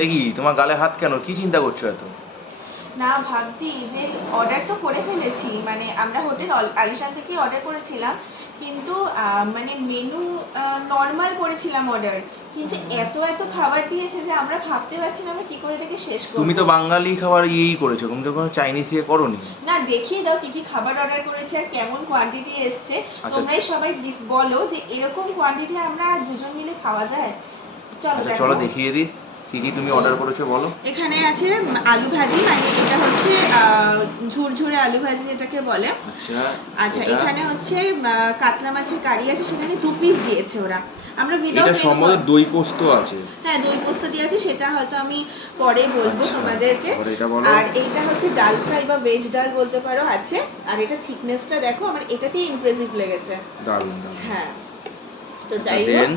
এ কি তোমার গালে হাত কেন? কি চিন্তা করছো এত? না, ভাবছি যে অর্ডার তো করে ফেলেছি, মানে আমরা হোটেল আলিশান থেকে অর্ডার করেছিলাম, কিন্তু মানে মেনু নর্মাল করেছিলাম অর্ডার, কিন্তু এত এত খাবার দিয়েছে যে আমরা ভাবতে পারছি না আমরা কি করে এটাকে শেষ করব। তুমি তো বাঙালি খাবার ইয়েই করেছো, তুমি তো কোনো চাইনিজ ইয়ে করোনি। না, দেখিয়ে দাও কি কি খাবার অর্ডার করেছে আর কেমন কোয়ান্টিটি এসছে। আচ্ছা তোমরাই সবাই বলো যে এরকম কোয়ান্টিটি আমরা দুজন মিলে খাওয়া যায়। চলো আচ্ছা, দেখাবো। চলো দেখিয়ে দিই কি কি তুমি অর্ডার করেছো, বলো। এখানে আছে আলু ভাজি, মানে এটা হচ্ছে ঝুরঝুরে আলু ভাজি যেটাকে বলে। আচ্ছা আচ্ছা, এটা এখানে হচ্ছে কাতলা মাছের কারি আছে, সেখানে 2 পিস দিয়েছে ওরা। আমরা এটা উইদাউট সম্ভবত দই পোস্ত আছে। হ্যাঁ, দই পোস্ত দিয়েছে, সেটা হয়তো আমি পরে বলবো আচ্ছা, তোমাদেরকে। তারপরে এটা বলো। আর এইটা হচ্ছে ডাল ফ্রাই বা ভেজ ডাল বলতে পারো আছে। আর এটা থিকনেসটা দেখো, আমার এটাতেই ইমপ্রেসিভ লেগেছে। দারুণ দারুণ। হ্যাঁ, তো আচ্ছা, যাই হোক। then?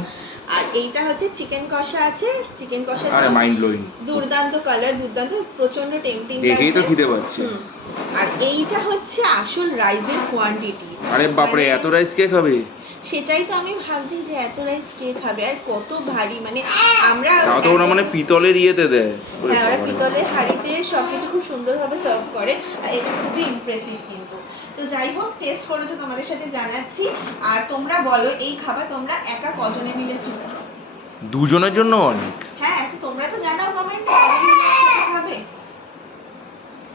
আর এইটা হচ্ছে চিকেন কষা আছে, চিকেন কষা আরে মাইন্ড ব্লোয়িং, দুর্দান্ত কালার, দুর্দান্ত, প্রচন্ড টেম্পটিং লাগছে। দেখেই তো খিদে পাচ্ছে। আর এইটা হচ্ছে আসল রাইসের কোয়ান্টিটি। আরে বাপরে, এত রাইস কে খাবে? সেটাই তো আমি ভাবছি যে এত রাইস কে খাবে, আর কত ভারী, মানে আমরা তাও তো ওরা মানে পিতলের ইয়েতে দেয়। ওরে হ্যাঁ, ওরা বাবারে। পিতলের হাঁড়িতে সবকিছু খুব সুন্দরভাবে সার্ভ করে। আর এটা খুবই ইমপ্রেসিভ কিন্তু। তো যাই হোক, টেস্ট করে তো তোমাদের সাথে জানাচ্ছি। আর তোমরা বলো এই খাবার তোমরা একা কজনে মিলে খেতে? দুজনের জন্য অনেক। হ্যাঁ,